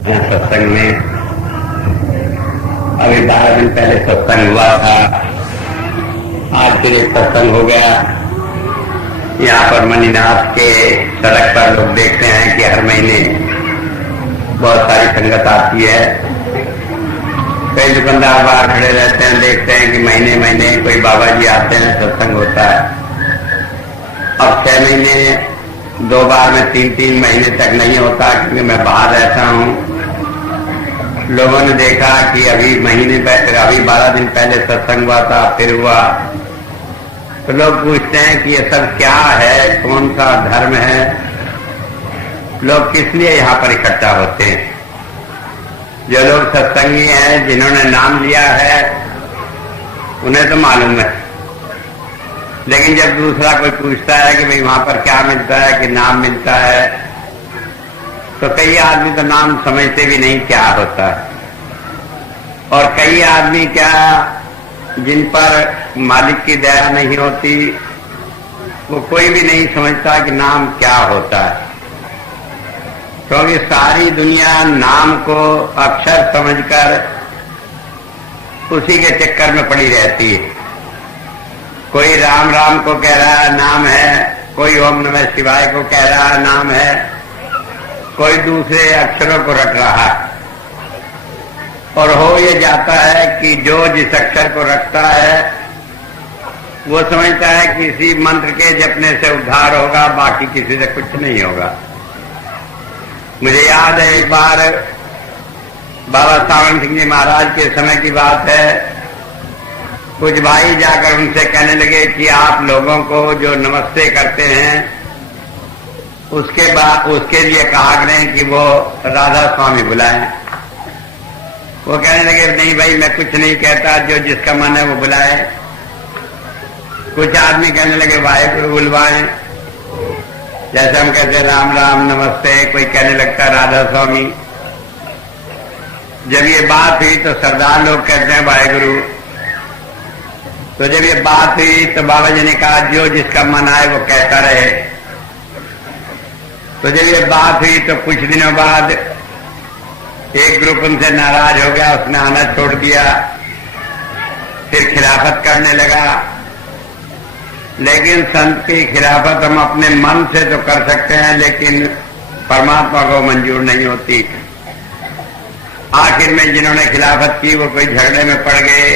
सत्संग में अभी 12 दिन पहले सत्संग हुआ था। आज फिर एक सत्संग हो गया। यहाँ पर मणिनाथ के सड़क पर लोग देखते हैं कि हर महीने बहुत सारी संगत आती है। कई दुकानदार बाहर खड़े रहते हैं, देखते हैं कि महीने महीने कोई बाबा जी आते हैं, सत्संग होता है। अब 6 महीने 2 बार में 3-3 महीने तक नहीं होता, क्योंकि मैं बाहर रहता हूँ। लोगों ने देखा कि अभी 12 दिन पहले सत्संग हुआ था, फिर हुआ। तो लोग पूछते हैं कि ये सब क्या है, कौन सा धर्म है, लोग किस लिए यहाँ पर इकट्ठा होते हैं। जो लोग सत्संगी हैं, जिन्होंने नाम लिया है, उन्हें तो मालूम है। लेकिन जब दूसरा कोई पूछता है कि भाई वहां पर क्या मिलता है, कि नाम मिलता है, तो कई आदमी तो नाम समझते भी नहीं क्या होता है। और कई आदमी क्या, जिन पर मालिक की दया नहीं होती, वो कोई भी नहीं समझता कि नाम क्या होता है। क्योंकि सारी दुनिया नाम को अक्षर समझकर उसी के चक्कर में पड़ी रहती है। कोई राम राम को कह रहा है नाम है, कोई ओम नमः शिवाय को कह रहा है नाम है, कोई दूसरे अक्षरों को रट रहा है। और हो ये जाता है कि जो जिस अक्षर को रखता है वो समझता है कि इसी मंत्र के जपने से उद्धार होगा, बाकी किसी से कुछ नहीं होगा। मुझे याद है एक बार बाबा सावन सिंह जी महाराज के समय की बात है। कुछ भाई जाकर उनसे कहने लगे कि आप लोगों को जो नमस्ते करते हैं उसके लिए कहा करें कि वो राधा स्वामी बुलाएं। वो कहने लगे नहीं भाई, मैं कुछ नहीं कहता, जो जिसका मन है वो बुलाए। कुछ आदमी कहने लगे वाहेगुरु बुलवाएं, जैसे हम कहते राम राम नमस्ते, कोई कहने लगता राधा स्वामी। जब ये बात हुई तो सरदार लोग कहते हैं वाहेगुरु। तो जब ये बात हुई तो बाबा जी ने कहा जो जिसका मन आए वो कहता रहे। तो जब ये बात हुई तो कुछ दिनों बाद एक ग्रुप उनसे नाराज हो गया, उसने आना छोड़ दिया, फिर खिलाफत करने लगा। लेकिन संत की खिलाफत हम अपने मन से तो कर सकते हैं, लेकिन परमात्मा को मंजूर नहीं होती। आखिर में जिन्होंने खिलाफत की वो कोई झगड़े में पड़ गए,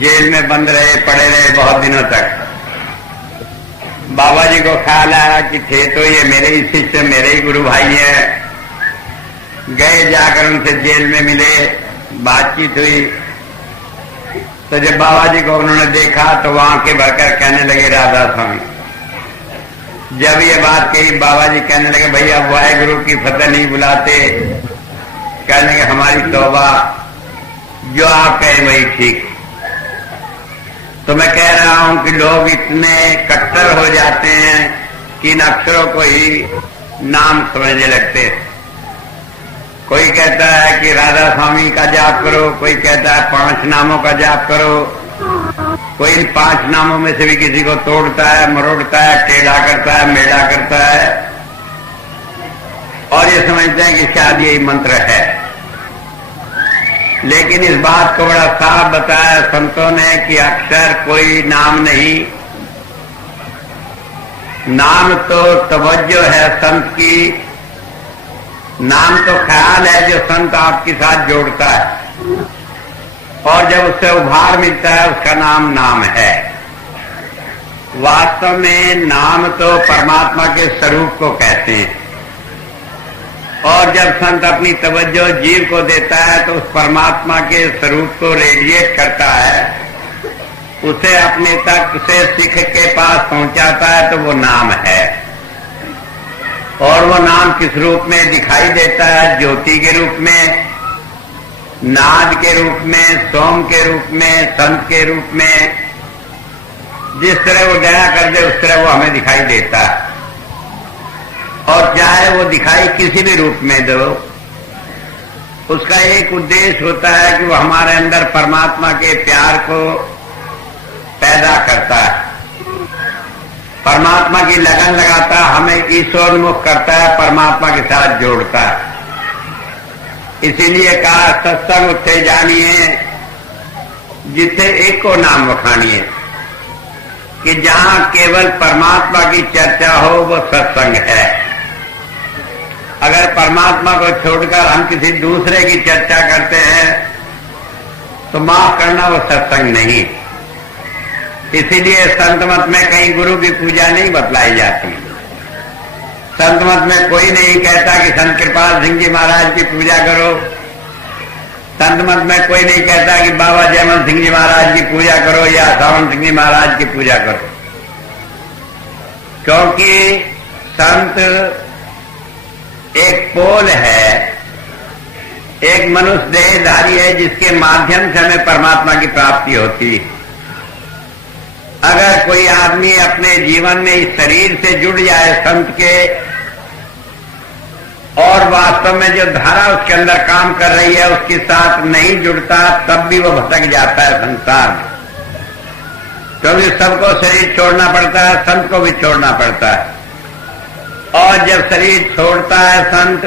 जेल में बंद रहे, पड़े रहे बहुत दिनों तक। बाबा जी को ख्याल आया कि थे तो ये मेरे ही शिष्य, मेरे ही गुरु भाई हैं। गए, जाकर उनसे जेल में मिले, बातचीत हुई। तो जब बाबा जी को उन्होंने देखा तो वहां के भरकर कहने लगे राधा स्वामी। जब ये बात कही, बाबा जी कहने लगे भैया वाहेगुरु की फतेह नहीं बुलाते। कहने लगे हमारी तौबा, जो आप कहें वही ठीक। तो मैं कह रहा हूं कि लोग इतने कट्टर हो जाते हैं कि इन अक्षरों को ही नाम समझने लगते हैं। कोई कहता है कि राधा स्वामी का जाप करो, कोई कहता है 5 नामों का जाप करो, कोई इन 5 नामों में से भी किसी को तोड़ता है, मरोड़ता है, टेढ़ा करता है, मेढ़ा करता है, और ये समझते हैं कि शायद यही मंत्र है। लेकिन इस बात को बड़ा साफ बताया संतों ने कि अक्षर कोई नाम नहीं। नाम तो तवज्जो है संत की, नाम तो ख्याल है जो संत आपके साथ जोड़ता है, और जब उससे उभार मिलता है उसका नाम नाम है। वास्तव में नाम तो परमात्मा के स्वरूप को कहते हैं, और जब संत अपनी तवज्जो जीव को देता है तो उस परमात्मा के स्वरूप को रेडिएट करता है, उसे अपने तक से सिख के पास पहुंचाता है, तो वो नाम है। और वो नाम किस रूप में दिखाई देता है? ज्योति के रूप में, नाद के रूप में, सोम के रूप में, संत के रूप में। जिस तरह वो दया कर दे उस तरह वो हमें दिखाई देता है। और चाहे वो दिखाई किसी भी रूप में दो, उसका एक उद्देश्य होता है कि वो हमारे अंदर परमात्मा के प्यार को पैदा करता है, परमात्मा की लगन लगाता है, हमें ईश्वरोन्मुख करता है, परमात्मा के साथ जोड़ता है। इसीलिए कहा सत्संग उठे जानिए जिसे एक को नाम वखानिए, कि जहां केवल परमात्मा की चर्चा हो वो सत्संग है। अगर परमात्मा को छोड़कर हम किसी दूसरे की चर्चा करते हैं तो माफ करना वो सत्संग नहीं। इसीलिए संत मत में कहीं गुरु की पूजा नहीं बतलाई जाती। संत मत में कोई नहीं कहता कि संत कृपाल सिंह जी महाराज की पूजा करो। संत मत में कोई नहीं कहता कि बाबा जयमल सिंह जी महाराज की पूजा करो या सावन सिंह जी महाराज की पूजा करो, क्योंकि संत एक पोल है, एक मनुष्य देहधारी है जिसके माध्यम से हमें परमात्मा की प्राप्ति होती है। अगर कोई आदमी अपने जीवन में इस शरीर से जुड़ जाए संत के, और वास्तव में जो धारा उसके अंदर काम कर रही है उसके साथ नहीं जुड़ता, तब भी वो भटक जाता है संसार में। क्योंकि सबको शरीर छोड़ना पड़ता है, संत को भी छोड़ना पड़ता है। और जब शरीर छोड़ता है संत,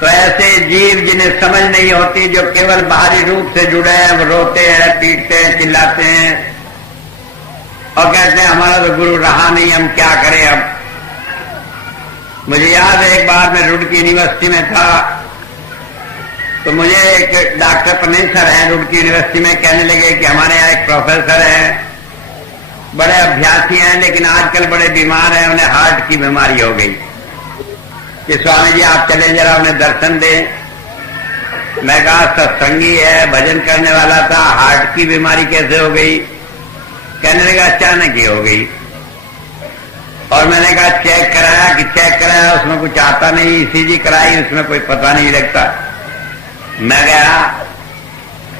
तो ऐसे जीव जिन्हें समझ नहीं होती, जो केवल बाहरी रूप से जुड़े हैं, वो रोते हैं, पीटते हैं, चिल्लाते हैं और कहते हैं हमारा तो गुरु रहा नहीं, हम क्या करें अब। मुझे याद है एक बार मैं रुड़की यूनिवर्सिटी में था, तो मुझे एक डॉक्टर प्रोफेसर हैं रुड़की यूनिवर्सिटी में, कहने लगे कि हमारे यहाँ एक प्रोफेसर हैं, बड़े अभ्यासी हैं, लेकिन आजकल बड़े बीमार हैं, उन्हें हार्ट की बीमारी हो गई, कि स्वामी जी आप चले जरा उन्हें दर्शन दें। मैं कहा सत्संगी है, भजन करने वाला था, हार्ट की बीमारी कैसे हो गई? कहने लगा अचानक ही हो गई। और मैंने कहा चेक कराया कि चेक कराया, उसमें कुछ आता नहीं, ईसीजी कराई, उसमें कोई पता नहीं लगता। मैं गया,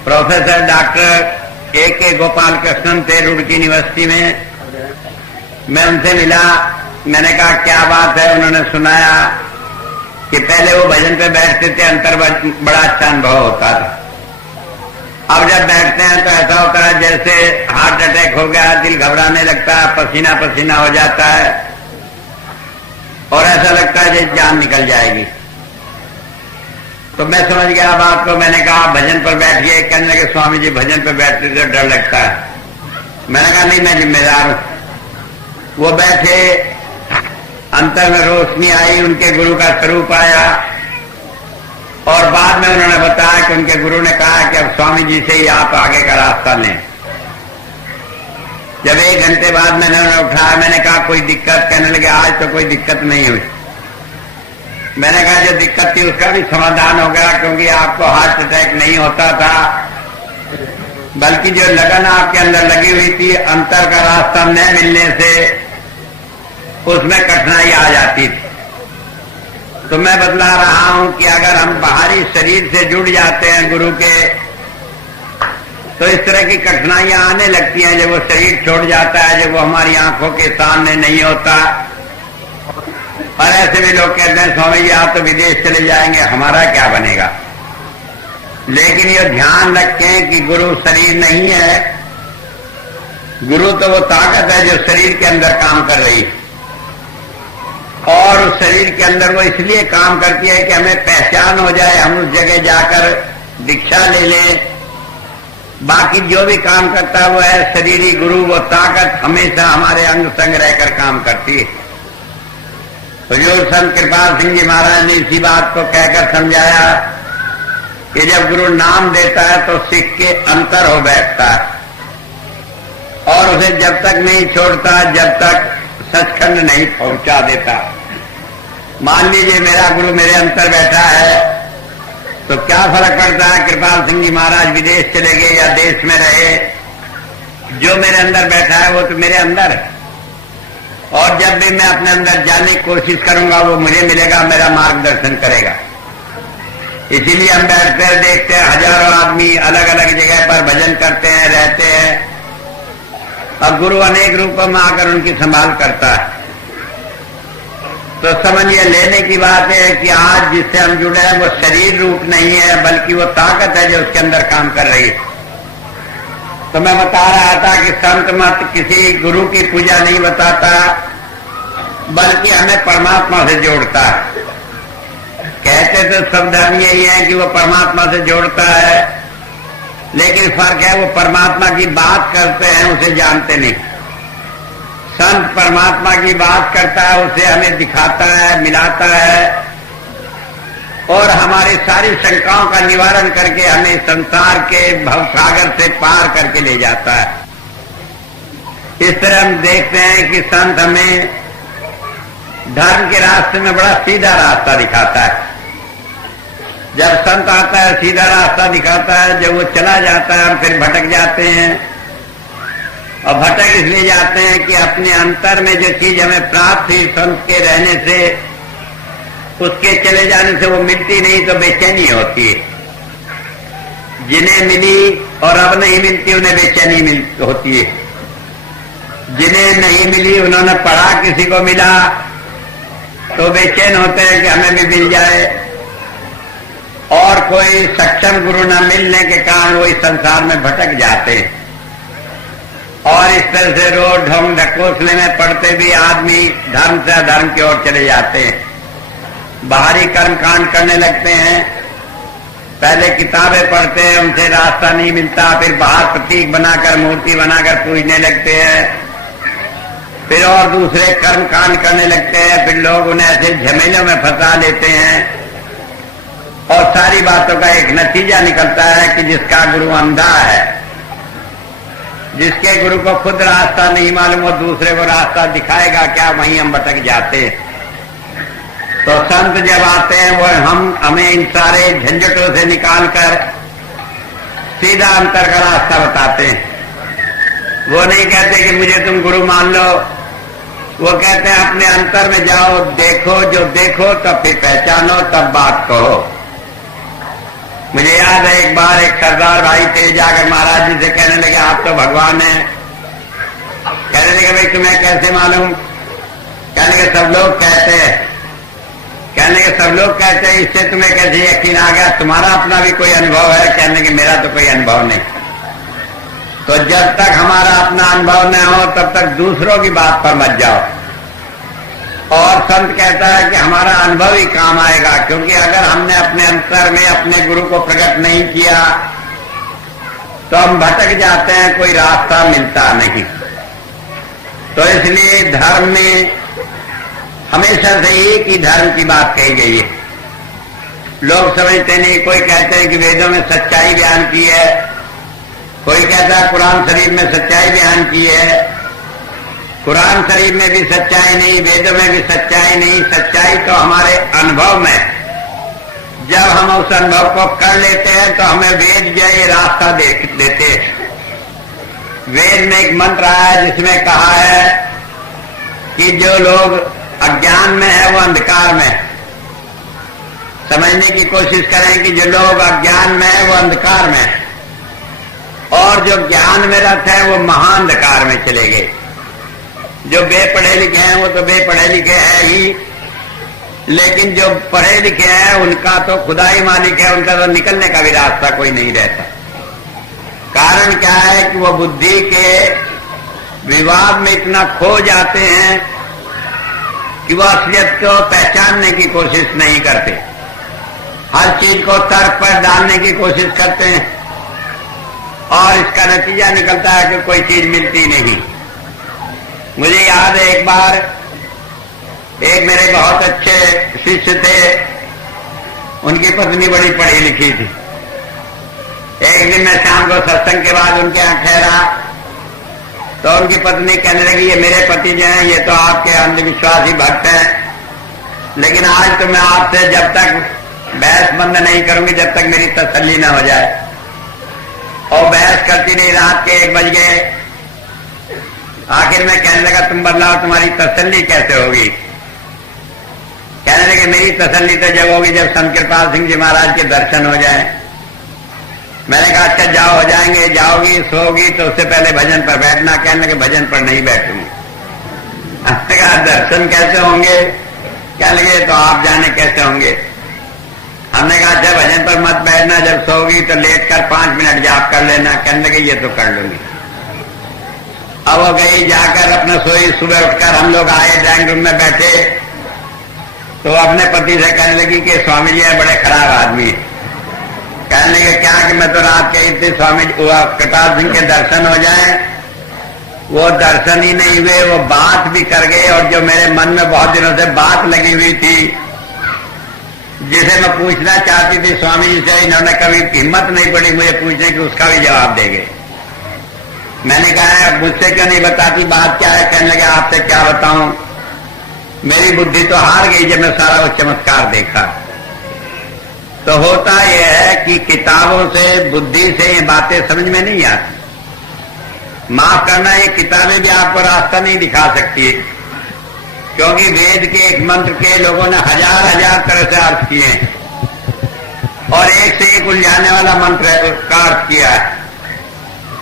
professor doctor A.K. Gopal Krishnan थे रुड़की यूनिवर्सिटी में, मैं उनसे मिला। मैंने कहा क्या बात है? उन्होंने सुनाया कि पहले वो भजन पे बैठते थे, अंतर बड़ा अच्छा अनुभव होता था। अब जब बैठते हैं तो ऐसा होता है जैसे हार्ट अटैक हो गया, दिल घबराने लगता है, पसीना पसीना हो जाता है और ऐसा लगता है जैसे जान निकल जाएगी। तो मैं समझ गया बात को। मैंने कहा भजन पर बैठिए। कहने लगे स्वामी जी भजन पर बैठते तो डर लगता है। मैंने कहा नहीं, मैं जिम्मेदार हूं। वो बैठे, अंतर में रोशनी आई, उनके गुरु का स्वरूप आया और बाद में उन्होंने बताया कि उनके गुरु ने कहा कि अब स्वामी जी से ही आप आगे का रास्ता लें। जब 1 घंटे बाद मैंने उन्हें उठाया, मैंने कहा कोई दिक्कत? कहने लगे आज तो कोई दिक्कत नहीं हुई। मैंने कहा जो दिक्कत थी उसका भी समाधान हो गया, क्योंकि आपको हार्ट अटैक नहीं होता था, बल्कि जो लगन आपके अंदर लगी हुई थी, अंतर का रास्ता न मिलने से उसमें कठिनाई आ जाती थी। तो मैं बतला रहा हूं कि अगर हम बाहरी शरीर से जुड़ जाते हैं गुरु के, तो इस तरह की कठिनाइयां आने लगती हैं। जब वो शरीर छोड़ जाता है, जब वो हमारी आंखों के सामने नहीं होता। और ऐसे भी लोग कहते हैं स्वामी जी आप तो विदेश चले जाएंगे, हमारा क्या बनेगा? लेकिन ये ध्यान रखें कि गुरु शरीर नहीं है। गुरु तो वो ताकत है जो शरीर के अंदर काम कर रही है, और उस शरीर के अंदर वो इसलिए काम करती है कि हमें पहचान हो जाए, हम उस जगह जाकर दीक्षा ले लें। बाकी जो भी काम करता है वो है शरीरी गुरु। वो ताकत हमेशा हमारे अंग संग रहकर काम करती है। तो जो संत कृपाल सिंह जी महाराज ने इसी बात को कहकर समझाया कि जब गुरु नाम देता है तो सिख के अंतर हो बैठता है, और उसे जब तक नहीं छोड़ता जब तक सचखंड नहीं पहुंचा देता। मान लीजिए मेरा गुरु मेरे अंतर बैठा है, तो क्या फर्क पड़ता है कृपाल सिंह जी महाराज विदेश चले गए या देश में रहे? जो मेरे अंदर बैठा है वो तो मेरे अंदर है, और जब भी मैं अपने अंदर जाने की कोशिश करूंगा वो मुझे मिलेगा, मेरा मार्गदर्शन करेगा। इसीलिए हम बैठते हैं, देखते हैं हजारों आदमी अलग अलग जगह पर भजन करते हैं, रहते हैं, और गुरु अनेक रूपों में आकर उनकी संभाल करता है। तो समझिए लेने की बात है कि आज जिससे हम जुड़े हैं वो शरीर रूप नहीं है, बल्कि वो ताकत है जो उसके अंदर काम कर रही है। तो मैं बता रहा था कि संत मत किसी गुरु की पूजा नहीं बताता, बल्कि हमें परमात्मा से जोड़ता है। कहते तो सब धर्म यही है कि वो परमात्मा से जोड़ता है, लेकिन फर्क है वो परमात्मा की बात करते हैं, उसे जानते नहीं। संत परमात्मा की बात करता है, उसे हमें दिखाता है, मिलाता है और हमारी सारी शंकाओं का निवारण करके हमें संसार के भवसागर से पार करके ले जाता है। इस तरह हम देखते हैं कि संत हमें धर्म के रास्ते में बड़ा सीधा रास्ता दिखाता है। जब संत आता है सीधा रास्ता दिखाता है, जब वो चला जाता है हम फिर भटक जाते हैं। और भटक इसलिए जाते हैं कि अपने अंतर में जो चीज हमें प्राप्त हुई संत के रहने से, उसके चले जाने से वो मिलती नहीं तो बेचैनी होती है। जिन्हें मिली और अब नहीं मिलती उन्हें बेचैनी होती है। जिन्हें नहीं मिली उन्होंने पढ़ा, किसी को मिला तो बेचैन होते हैं कि हमें भी मिल जाए। और कोई सक्षम गुरु न मिलने के कारण वो इस संसार में भटक जाते हैं और इस तरह से रोड ढोंग ढकोसले में पड़ते भी आदमी धर्म से अधर्म की ओर चले जाते हैं। बाहरी कर्म कांड करने लगते हैं, पहले किताबें पढ़ते हैं, उनसे रास्ता नहीं मिलता, फिर बाहर प्रतीक बनाकर मूर्ति बनाकर पूजने लगते हैं, फिर और दूसरे कर्म कांड करने लगते हैं, फिर लोग उन्हें ऐसे झमेलों में फंसा लेते हैं और सारी बातों का एक नतीजा निकलता है कि जिसका गुरु अंधा है, जिसके गुरु को खुद रास्ता नहीं मालूम, वो दूसरे को रास्ता दिखाएगा क्या, वहीं हम भटक जाते हैं। तो संत जब आते हैं वो हमें इन सारे झंझटों से निकालकर सीधा अंतर का रास्ता बताते हैं। वो नहीं कहते कि मुझे तुम गुरु मान लो, वो कहते हैं अपने अंतर में जाओ, देखो, जो देखो तब फिर पहचानो, तब बात कहो। मुझे याद है एक बार एक सरदार भाई थे, जाकर महाराज जी से कहने लगे आप तो भगवान हैं। कहने लगे भाई तुम्हें कैसे मालूम? कहने लगे सब लोग कहते हैं। कहने लगे सब लोग कहते हैं, इससे तुम्हें कैसे यकीन आ गया? तुम्हारा अपना भी कोई अनुभव है? कहने लगे मेरा तो कोई अनुभव नहीं। तो जब तक हमारा अपना अनुभव न हो तब तक दूसरों की बात पर मत जाओ। और संत कहता है कि हमारा अनुभव ही काम आएगा, क्योंकि अगर हमने अपने अंतर में अपने गुरु को प्रकट नहीं किया तो हम भटक जाते हैं, कोई रास्ता मिलता नहीं। तो इसलिए धर्म में हमेशा से एक ही धर्म की बात कही गई है। लोग समझते नहीं, कोई कहते हैं कि वेदों में सच्चाई बयान की है, कोई कहता है कुरान शरीफ में सच्चाई बयान की है। कुरान शरीफ में भी सच्चाई नहीं, वेदों में भी सच्चाई नहीं। सच्चाई तो हमारे अनुभव में, जब हम उस अनुभव को कर लेते हैं तो हमें वेद जो ये रास्ता देते हैं। वेद में एक मंत्र आया है जिसमें कहा है कि जो लोग अज्ञान में है वो अंधकार में। समझने की कोशिश करें कि जो लोग अज्ञान में है वो अंधकार में, और जो ज्ञान में रहते हैं वो महाअंधकार में चले गए। जो बेपढ़े लिखे हैं वो तो बेपढ़े लिखे हैं ही, लेकिन जो पढ़े लिखे हैं उनका तो खुदा ही मालिक है, उनका तो निकलने का भी रास्ता कोई नहीं रहता। कारण क्या है कि वो बुद्धि के विवाद में इतना खो जाते हैं कि वो असलियत को पहचानने की कोशिश नहीं करते, हर चीज को तर्क पर डालने की कोशिश करते हैं और इसका नतीजा निकलता है कि कोई चीज मिलती नहीं। मुझे याद है एक बार एक मेरे बहुत अच्छे शिष्य थे, उनकी पत्नी बड़ी पढ़ी लिखी थी। एक दिन मैं शाम को सत्संग के बाद उनके यहाँ ठहरा तो उनकी पत्नी कहने लगी ये मेरे पति जो हैं ये तो आपके अंधविश्वासी भक्त हैं, लेकिन आज तो मैं आपसे जब तक बहस बंद नहीं करूंगी जब तक मेरी तसल्ली न हो जाए। और बहस करती रही, रात के 1 बज गए। आखिर में कहने लगा तुम बदलाव, तुम्हारी तसल्ली कैसे होगी? कहने लगे मेरी तसल्ली तो जब होगी जब संत कृपाल सिंह जी महाराज के दर्शन हो जाए। मैंने कहा अच्छा जाओ, हो जाएंगे, जाओगी सोओगी तो उससे पहले भजन पर बैठना। कहने लगे भजन पर नहीं बैठूंगी। हमने कहा दर्शन कैसे होंगे? कहने लगे तो आप जाने कैसे होंगे। हमने कहा अच्छा भजन पर मत बैठना, जब सोओगी तो लेट कर 5 मिनट जाप कर लेना। कहने लगे ये तो कर लूंगी। अब वो गई, जाकर अपना सोई। सुबह उठकर हम लोग आए, ड्राइंग रूम में बैठे तो अपने पति से कहने लगी कि स्वामी जी है बड़े खराब आदमी है। कहने लगे क्या कि मैं तो रात कही थी स्वामी जी कटार सिंह के दर्शन हो जाए, वो दर्शन ही नहीं हुए, वो बात भी कर गए, और जो मेरे मन में बहुत दिनों से बात लगी हुई थी जिसे मैं पूछना चाहती थी स्वामी जी से, इन्होंने कभी हिम्मत नहीं पड़ी मुझे पूछने की, उसका भी जवाब देंगे। मैंने कहा मुझसे क्यों नहीं बताती, बात क्या है? कहने लगे आपसे क्या बताऊं, मेरी बुद्धि तो हार गई जब मैं सारा वो चमत्कार देखा। तो होता यह है कि किताबों से बुद्धि से ये बातें समझ में नहीं आती। माफ करना, ये किताबें भी आपको रास्ता नहीं दिखा सकती, क्योंकि वेद के एक मंत्र के लोगों ने हजार हजार तरह से अर्थ किए हैं और एक से एक उलझाने वाला मंत्र का अर्थ किया है।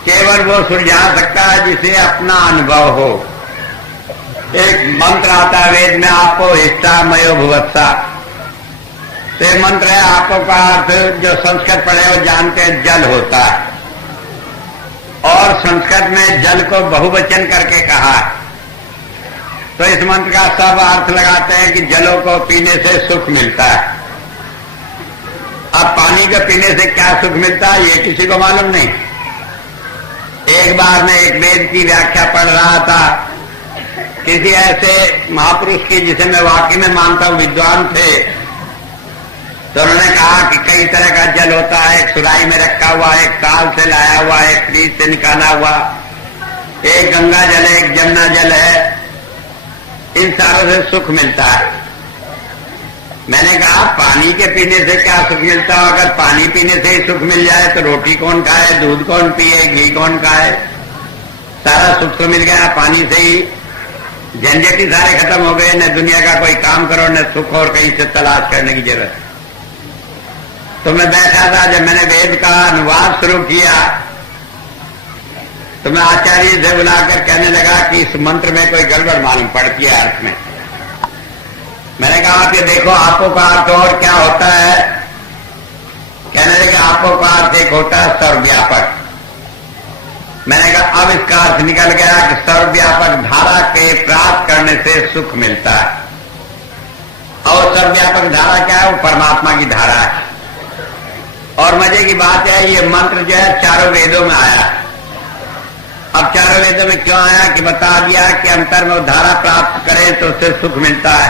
केवल वो सुलझा सकता है जिसे अपना अनुभव हो। एक मंत्र आता है वेद में, आपको हिस्सा मयो भुवत्सा, तो एक मंत्र है आपको का अर्थ जो संस्कृत पढ़े हो जानते हैं जल होता है, और संस्कृत में जल को बहुवचन करके कहा है। तो इस मंत्र का सब अर्थ लगाते हैं कि जलों को पीने से सुख मिलता है। अब पानी को पीने से क्या सुख मिलता है ये किसी को मालूम नहीं। एक बार मैं एक वेद की व्याख्या पढ़ रहा था किसी ऐसे महापुरुष की जिसे मैं वाकई में मानता हूं विद्वान थे, तो उन्होंने कहा कि कई तरह का जल होता है, एक सुराही में रखा हुआ, एक ताल से लाया हुआ, एक फ्रीज से निकाला हुआ, एक गंगा जल है, एक जमुना जल है, इन सारों से सुख मिलता है। मैंने कहा पानी के पीने से क्या सुख मिलता है? अगर पानी पीने से ही सुख मिल जाए तो रोटी कौन खाए, दूध कौन पिए, घी कौन खाए? सारा सुख तो मिल गया पानी से ही, झंझट ही सारे खत्म हो गए, न दुनिया का कोई काम करो न सुख और कहीं से तलाश करने की जरूरत। तो मैं बैठा था, जब मैंने वेद का अनुवाद शुरू किया तो मैं आचार्य से बुलाकर कहने लगा कि इस मंत्र में कोई गड़बड़ मालूम पड़ती है अर्थ में। मैंने कहा आप ये देखो आपो का अर्थ और क्या होता है? कहने लगे आपो का अर्थ एक होता है सर्वव्यापक। मैंने कहा अब इसका अर्थ निकल गया कि सर्वव्यापक धारा के प्राप्त करने से सुख मिलता है। और सर्वव्यापक धारा क्या है? वो परमात्मा की धारा है। और मजे की बात है ये मंत्र जो है चारों वेदों में आया। अब चारों वेदों में क्यों आया कि बता दिया कि अंतर में वो धारा प्राप्त करें तो उससे सुख मिलता है।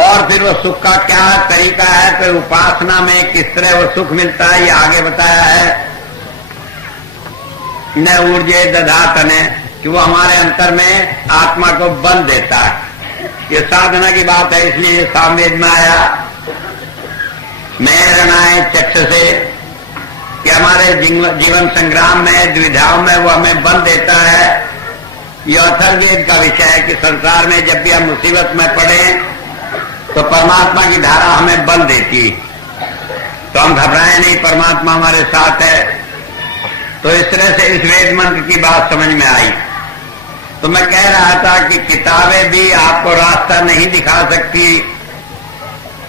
और फिर वो सुख का क्या तरीका है, तो उपासना में किस तरह वो सुख मिलता है ये आगे बताया है। न ऊर्जे दधातने, कि वो हमारे अंतर में आत्मा को बल देता है। ये साधना की बात है, इसलिए ये सामवेद में आया। मैं रणाए चक्ष से, कि हमारे जीवन संग्राम में द्विधाओं में वो हमें बल देता है। ये अथर्ववेद का विषय है कि संसार में जब भी हम मुसीबत में पड़े तो परमात्मा की धारा हमें बल देती, तो हम घबराए नहीं, परमात्मा हमारे साथ है। तो इस तरह से इस वेद मंत्र की बात समझ में आई। तो मैं कह रहा था कि किताबें भी आपको रास्ता नहीं दिखा सकती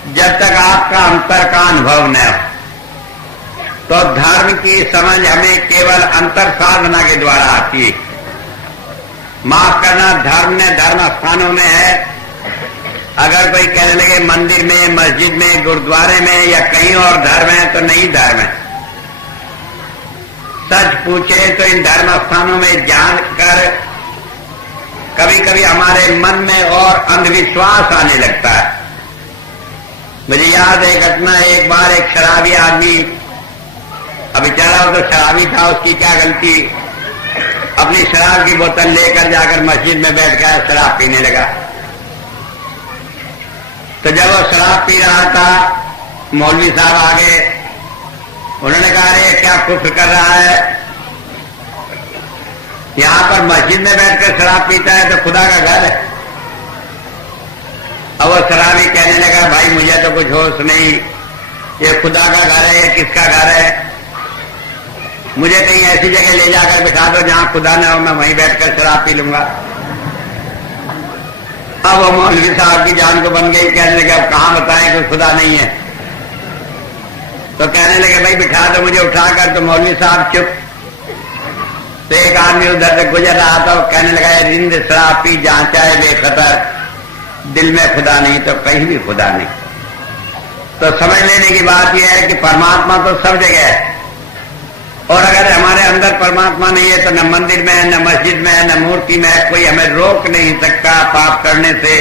जब तक आपका अंतर का अनुभव न हो। तो धर्म की समझ हमें केवल अंतर साधना के द्वारा आती है। माफ करना, धर्म ने धर्म स्थानों में है। अगर कोई कहने लगे मंदिर में, मस्जिद में, गुरुद्वारे में या कहीं और धर्म है तो नहीं धर्म है। सच पूछे तो इन धर्म स्थानों में जानकर कभी कभी हमारे मन में और अंधविश्वास आने लगता है। मुझे याद है घटना, एक बार एक शराबी आदमी, अब बेचारा तो शराबी था, उसकी क्या गलती, अपनी शराब की बोतल लेकर जाकर मस्जिद में बैठ गया, शराब पीने लगा। तो जब वो शराब पी रहा था मौलवी साहब आगे, उन्होंने कहा अरे क्या कुफ्र कर रहा है, यहां पर मस्जिद में बैठकर शराब पीता है तो खुदा का घर है। अब वो शराबी कहने लगा भाई मुझे तो कुछ होश नहीं, ये खुदा का घर है या किसका घर है, मुझे कहीं ऐसी जगह ले जाकर बिठा दो जहां खुदा न हो, मैं वहीं बैठकर शराब पी लूंगा। अब वो मौलवी साहब की जान को बन गई, कहने लगे अब कहां बताएं कि खुदा नहीं है। तो कहने लगे भाई बिठा दो मुझे उठाकर, तो मौलवी साहब चुप। तो एक आदमी उधर से गुजर रहा था, वो कहने लगा रिंद शराब पी जहां चाहे बेखतर, दिल में खुदा नहीं तो कहीं भी खुदा नहीं। तो समझ लेने की बात यह है कि परमात्मा तो सब जगह है, और अगर हमारे अंदर परमात्मा नहीं है तो न मंदिर में है, न मस्जिद में है, न मूर्ति में है, कोई हमें रोक नहीं सकता पाप करने से।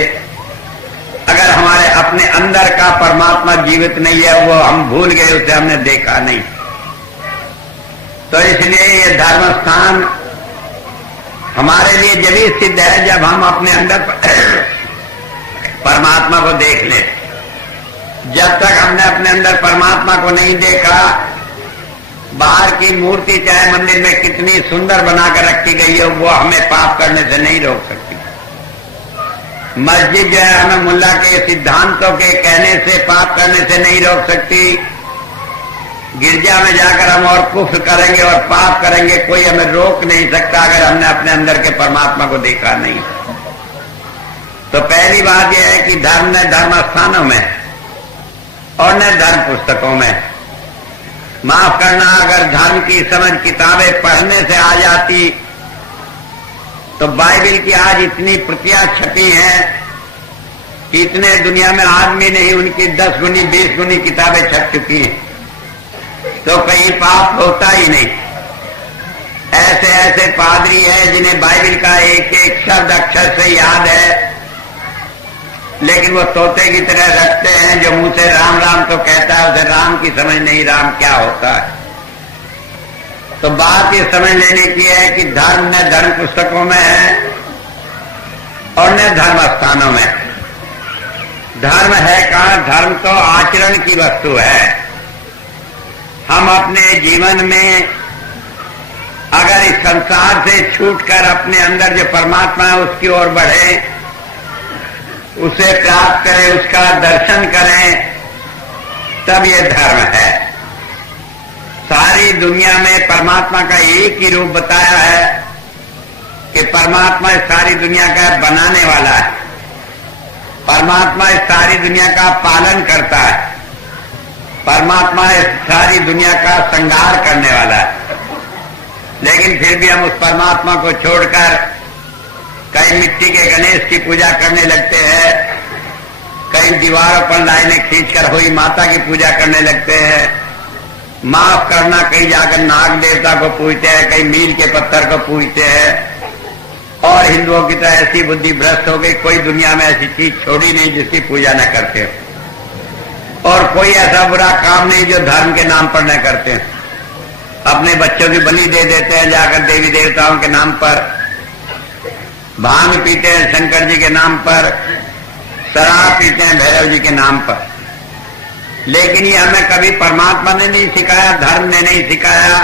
अगर हमारे अपने अंदर का परमात्मा जीवित नहीं है, वो हम भूल गए, उसे हमने देखा नहीं। तो इसलिए ये धर्म स्थान हमारे लिए जब भी सिद्ध है जब हम अपने अंदर परमात्मा को देख लें। जब तक हमने अपने अंदर परमात्मा को नहीं देखा, बाहर की मूर्ति चाहे मंदिर में कितनी सुंदर बनाकर रखी गई हो, वो हमें पाप करने से नहीं रोक सकती। मस्जिद जो है हमें मुल्ला के सिद्धांतों के कहने से पाप करने से नहीं रोक सकती। गिरजा में जाकर हम और कुफ्र करेंगे और पाप करेंगे, कोई हमें रोक नहीं सकता अगर हमने अपने अंदर के परमात्मा को देखा नहीं। तो पहली बात यह है कि धर्म न धर्म स्थानों में और न धर्म पुस्तकों में। माफ करना, अगर धर्म की समझ किताबें पढ़ने से आ जाती तो बाइबिल की आज इतनी प्रतियां छपी हैं कि इतने दुनिया में आदमी नहीं, उनकी 10 गुनी 20 गुनी किताबें छप चुकी हैं, तो कहीं पाप होता ही नहीं। ऐसे ऐसे पादरी हैं जिन्हें बाइबिल का एक एक शब्द अक्षर से याद है, लेकिन वो तोते की तरह रखते हैं। जो मुंह से राम राम तो कहता है, उसे राम की समझ नहीं राम क्या होता है। तो बात ये समझ लेने की है कि धर्म न धर्म पुस्तकों में है और न धर्म स्थानों में। धर्म है कहाँ? धर्म तो आचरण की वस्तु है। हम अपने जीवन में अगर इस संसार से छूटकर अपने अंदर जो परमात्मा है उसकी ओर बढ़े, उसे प्राप्त करें, उसका दर्शन करें, तब ये धर्म है। सारी दुनिया में परमात्मा का एक ही रूप बताया है कि परमात्मा इस सारी दुनिया का बनाने वाला है। परमात्मा इस सारी दुनिया का पालन करता है। परमात्मा इस सारी दुनिया का श्रृंगार करने वाला है। लेकिन फिर भी हम उस परमात्मा को छोड़कर कहीं मिट्टी के गणेश की पूजा करने लगते हैं, कहीं दीवारों पर लाइनें खींचकर हुई माता की पूजा करने लगते हैं। माफ करना, कहीं जाकर नाग देवता को पूजते हैं, कहीं मील के पत्थर को पूजते हैं। और हिंदुओं की तरह ऐसी बुद्धि भ्रष्ट हो गई, कोई दुनिया में ऐसी चीज छोड़ी नहीं जिसकी पूजा न करते, और कोई ऐसा बुरा काम नहीं जो धर्म के नाम पर न करते। अपने बच्चों की बलि दे देते हैं जाकर देवी देवताओं के नाम पर, भांग पीते हैं शंकर जी के नाम पर, शराब पीते हैं भैरव जी के नाम पर। लेकिन ये हमें कभी परमात्मा ने नहीं सिखाया, धर्म ने नहीं सिखाया,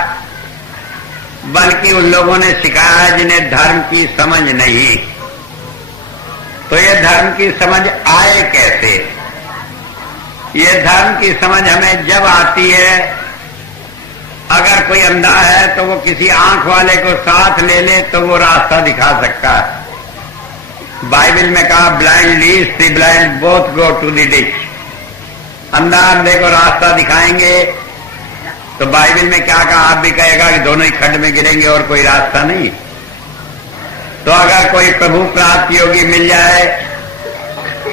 बल्कि उन लोगों ने सिखाया है जिन्हें धर्म की समझ नहीं। तो ये धर्म की समझ आए कैसे? ये धर्म की समझ हमें जब आती है, अगर कोई अंधा है तो वो किसी आंख वाले को साथ ले ले तो वो रास्ता दिखा सकता है। बाइबल में कहा, blind leads the blind both go to the ditch. अंधा अंधे को रास्ता दिखाएंगे, तो बाइबल में क्या कहा? आप भी कहेगा कि दोनों ही खड्ड में गिरेंगे और कोई रास्ता नहीं। तो अगर कोई प्रभु प्राप्त योगी मिल जाए,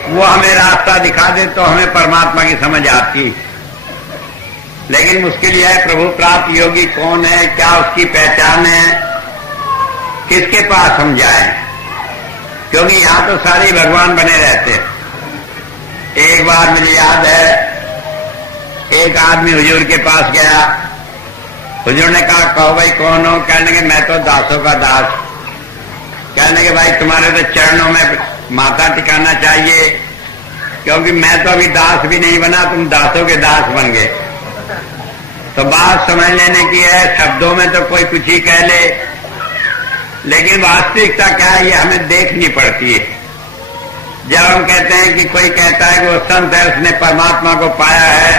वो हमें रास्ता दिखा दे तो हमें परमात्मा की समझ आती। लेकिन मुश्किल यह है, प्रभु प्राप्त योगी कौन है, क्या उसकी पहचान है, किसके पास हम जाएं? क्योंकि यहां तो सारे भगवान बने रहते हैं। एक बार मुझे याद है, एक आदमी हुजूर के पास गया। हुजूर ने कहा, कहो भाई कौन हो? कहने के मैं तो दासों का दास। कहने के भाई तुम्हारे तो चरणों में माथा टिकाना चाहिए, क्योंकि मैं तो अभी दास भी नहीं बना, तुम दासों के दास बन गए। तो बात समझ लेने की है, शब्दों में तो कोई कुछ ही कह ले, लेकिन वास्तविकता क्या है ये हमें देखनी पड़ती है। जब हम कहते हैं कि कोई कहता है कि वो संत है, उसने परमात्मा को पाया है,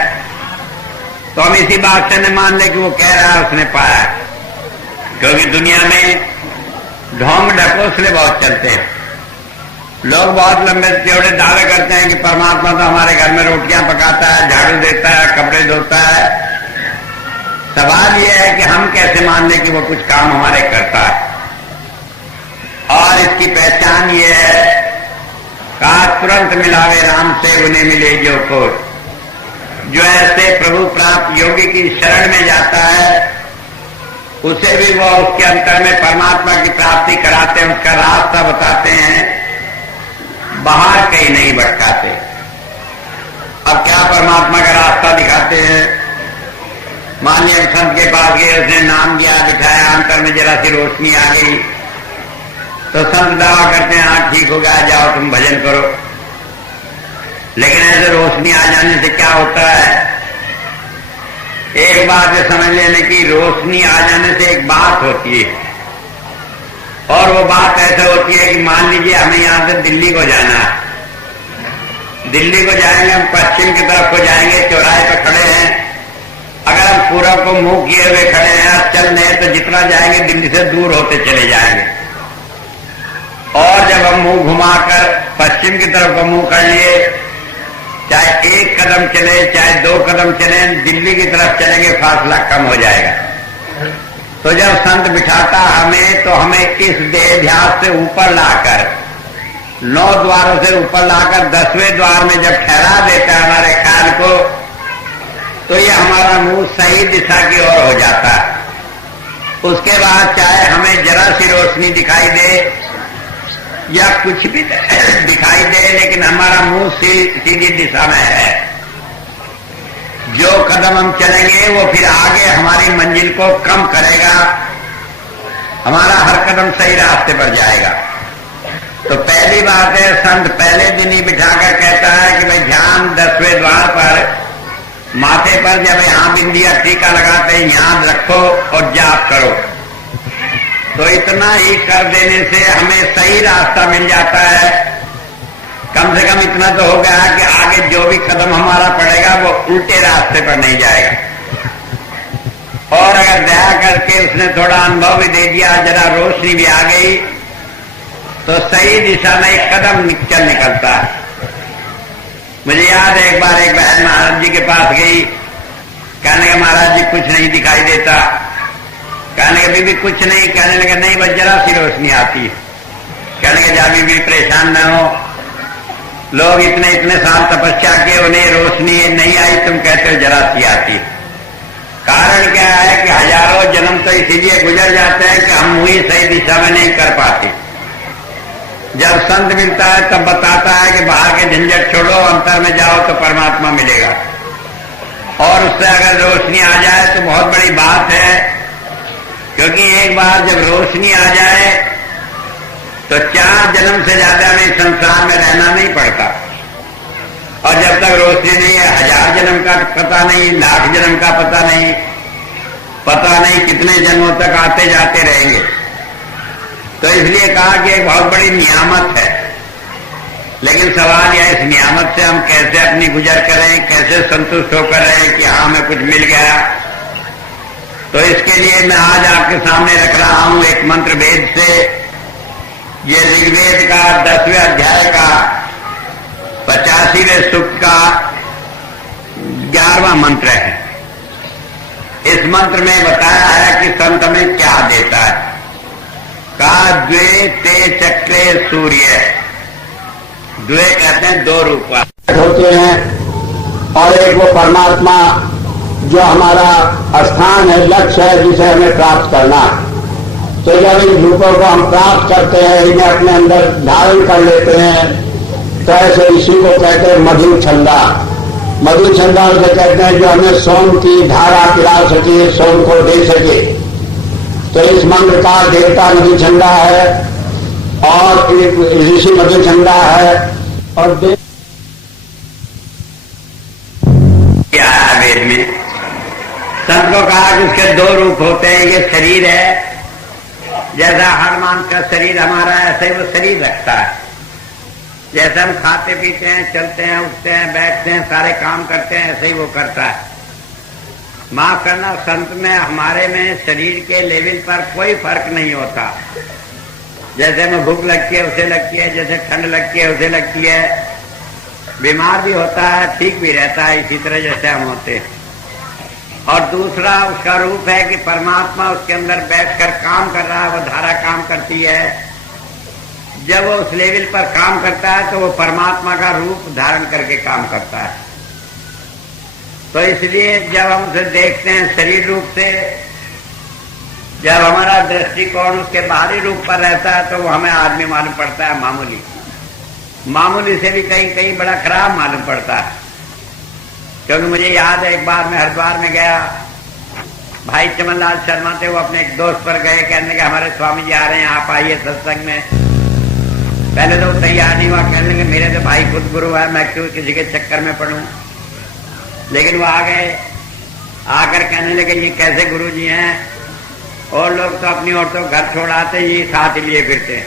तो हम इसी बात से न मान ले कि वो कह रहा है उसने पाया है। क्योंकि दुनिया में ढोंग ढकोसले बहुत चलते हैं। लोग बहुत लंबे चौड़े दावे करते हैं कि परमात्मा तो हमारे घर में रोटियां पकाता है, झाड़ू देता है, कपड़े धोता है। सवाल यह है कि हम कैसे मान लें कि वो कुछ काम हमारे करता है। और इसकी पहचान ये है कहा तुरंत मिलावे राम से उन्हें मिले जो कोट। जो ऐसे प्रभु प्राप्त योगी की शरण में जाता है उसे भी वो उसके अंतर में परमात्मा की प्राप्ति कराते हैं, उसका रास्ता बताते हैं, बाहर कहीं नहीं भटकाते। अब क्या परमात्मा का रास्ता दिखाते हैं? मानिए संत के पास गए, उसने नाम दिया, दिखाया, अंतर में जरा सी रोशनी आ गई तो संत दावा करते हैं हाँ ठीक हो गया, जाओ तुम भजन करो। लेकिन ऐसे रोशनी आ जाने से क्या होता है? एक बात है समझ लेने की, रोशनी आ जाने से एक बात होती है, और वो बात ऐसे होती है कि मान लीजिए हमें यहां से दिल्ली को जाना है। दिल्ली को जाएंगे, हम पश्चिम की तरफ को जाएंगे, चौराहे पर खड़े हैं, अगर हम पूरब को मुंह किए हुए खड़े हैं, चल रहे तो जितना जाएंगे दिल्ली से दूर होते चले जाएंगे। और जब हम मुंह घुमाकर पश्चिम की तरफ को मुंह कर लिए, चाहे एक कदम चले चाहे 2 कदम चले, दिल्ली की तरफ चलेंगे, फासला कम हो जाएगा। तो जब संत बिठाता हमें तो हमें इस देहाध्यास से ऊपर लाकर, 9 द्वारों से ऊपर लाकर 10वें द्वार में जब ठहरा देता है हमारे ख्याल को, तो ये हमारा मुंह सही दिशा की ओर हो जाता है। उसके बाद चाहे हमें जरा सी रोशनी दिखाई दे या कुछ भी दिखाई दे, लेकिन हमारा मुंह सीधी दिशा में है। जो कदम हम चलेंगे वो फिर आगे हमारी मंजिल को कम करेगा, हमारा हर कदम सही रास्ते पर जाएगा। तो पहली बात है, संत पहले दिन ही बिठाकर कहता है कि भाई ध्यान 10वें द्वार पर माथे पर जब यहां बिंदिया टीका लगाते हैं यहां रखो और जाप करो। तो इतना ही कर देने से हमें सही रास्ता मिल जाता है। कम से कम इतना तो हो गया कि आगे जो भी कदम हमारा पड़ेगा वो उल्टे रास्ते पर नहीं जाएगा। और अगर दया करके उसने थोड़ा अनुभव भी दे दिया, जरा रोशनी भी आ गई, तो सही दिशा में एक कदम चल निकलता है। मुझे याद है एक बार एक बहन महाराज जी के पास गई, कहने के महाराज जी कुछ नहीं दिखाई देता। कहने के बीबी कुछ नहीं, कहने लगे नहीं बस जरा सी रोशनी आती है। कहने के जा बीबी परेशान न हो, लोग इतने इतने साल तपस्या किए उन्हें रोशनी नहीं आई, तुम कहते हो जरा सी आती है। कारण क्या है कि हजारों जन्म तो इसीलिए गुजर जाते हैं कि हम वही सही दिशा में नहीं कर पाते। जब संत मिलता है तब बताता है कि बाहर के झंझट छोड़ो, अंतर में जाओ तो परमात्मा मिलेगा। और उससे अगर रोशनी आ जाए तो बहुत बड़ी बात है, क्योंकि एक बार जब रोशनी आ जाए तो 4 जन्म से ज्यादा में संसार में रहना नहीं पड़ता। और जब तक रोशनी नहीं है, 1000 जन्म का पता नहीं, लाख जन्म का पता नहीं, पता नहीं कितने जन्मों तक आते जाते रहेंगे। तो इसलिए कहा कि एक बहुत बड़ी नियामत है। लेकिन सवाल यह, इस नियामत से हम कैसे अपनी गुजर करें, कैसे संतुष्ट होकर रहें कि हाँ हमें कुछ मिल गया। तो इसके लिए मैं आज आपके सामने रख रहा हूं एक मंत्र वेद से। ये ऋग्वेद का 10वें अध्याय का 85वें सूक्त का 11वां मंत्र है। इस मंत्र में बताया है कि संत में क्या देता है। का द्वे ते चक्रे सूर्य, द्वे कहते हैं 2 रूप होते हैं, और एक वो परमात्मा जो हमारा स्थान है, लक्ष्य है, जिसे हमें प्राप्त करना है। तो जब इन रूपों को हम प्राप्त करते हैं, इन्हें अपने अंदर धारण कर लेते हैं, तो ऐसे इसी को कहते हैं मधु छंदा। मधु छंदा उसे कहते हैं जो हमें सोम की धारा पिला सके, सोम को दे सके। तो इस मंत्र का देवता मधु छंदा है और ऋषि मधु छंदा है। और क्या है वेद में? संत को कहा कि उसके 2 रूप होते हैं। ये शरीर है, जैसा हनुमान का शरीर हमारा ऐसे वो शरीर रखता है। जैसे हम खाते पीते हैं, चलते हैं, उठते हैं, बैठते हैं, सारे काम करते हैं, ऐसे ही वो करता है। माफ करना, संत में हमारे में शरीर के लेवल पर कोई फर्क नहीं होता। जैसे हमें भूख लगती है उसे लगती है, जैसे ठंड लगती है उसे लगती है, बीमार भी होता है, ठीक भी रहता है, इसी तरह जैसे हम होते हैं। और दूसरा उसका रूप है कि परमात्मा उसके अंदर बैठकर काम कर रहा है, वो धारा काम करती है। जब वो उस लेवल पर काम करता है तो वो परमात्मा का रूप धारण करके काम करता है। तो इसलिए जब हम उसे देखते हैं शरीर रूप से, जब हमारा दृष्टिकोण उसके बाहरी रूप पर रहता है तो वो हमें आदमी मालूम पड़ता है मामूली, मामूली से भी कहीं कहीं बड़ा खराब मालूम पड़ता है। क्योंकि मुझे याद है एक बार मैं हरिद्वार में गया, भाई चमनलाल शर्मा थे, वो अपने एक दोस्त पर गए, कहने लगे हमारे स्वामी जी आ रहे हैं, आप आइए सत्संग में। पहले तो तैयार नहीं हुआ, कहने लगे मेरे तो भाई खुद गुरु है, मैं क्यों किसी के चक्कर में पड़ूं। लेकिन वो आ गए, आकर कहने लगे ये कैसे गुरु जी हैं, और लोग तो अपनी औरतों घर छोड़ आते ही साथ लिए फिरते हैं।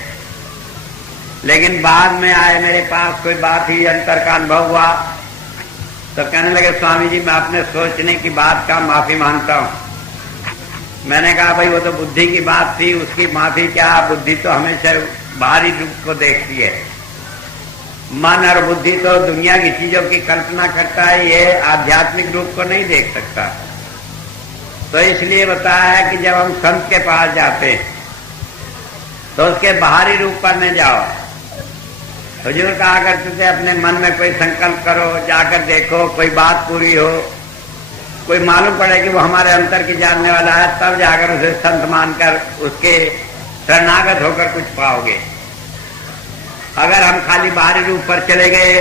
लेकिन बाद में आए मेरे पास, कोई बात ही अंतर का अनुभव हुआ, तो कहने लगे स्वामी जी मैं अपने सोचने की बात का माफी मांगता हूं। मैंने कहा भाई वो तो बुद्धि की बात थी, उसकी माफी क्या, बुद्धि तो हमेशा बाहरी रूप को देखती है, मन और बुद्धि तो दुनिया की चीजों की कल्पना करता है, ये आध्यात्मिक रूप को नहीं देख सकता। तो इसलिए बताया है कि जब हम संत के पास जाते हैं तो उसके बाहरी रूप पर न जाओ। हुजूर कहा करते थे अपने मन में कोई संकल्प करो, जाकर देखो, कोई बात पूरी हो, कोई मालूम पड़े कि वो हमारे अंतर की जानने वाला है, तब जाकर उसे संत मानकर उसके शरणागत होकर कुछ पाओगे। अगर हम खाली बाहरी रूप पर चले गए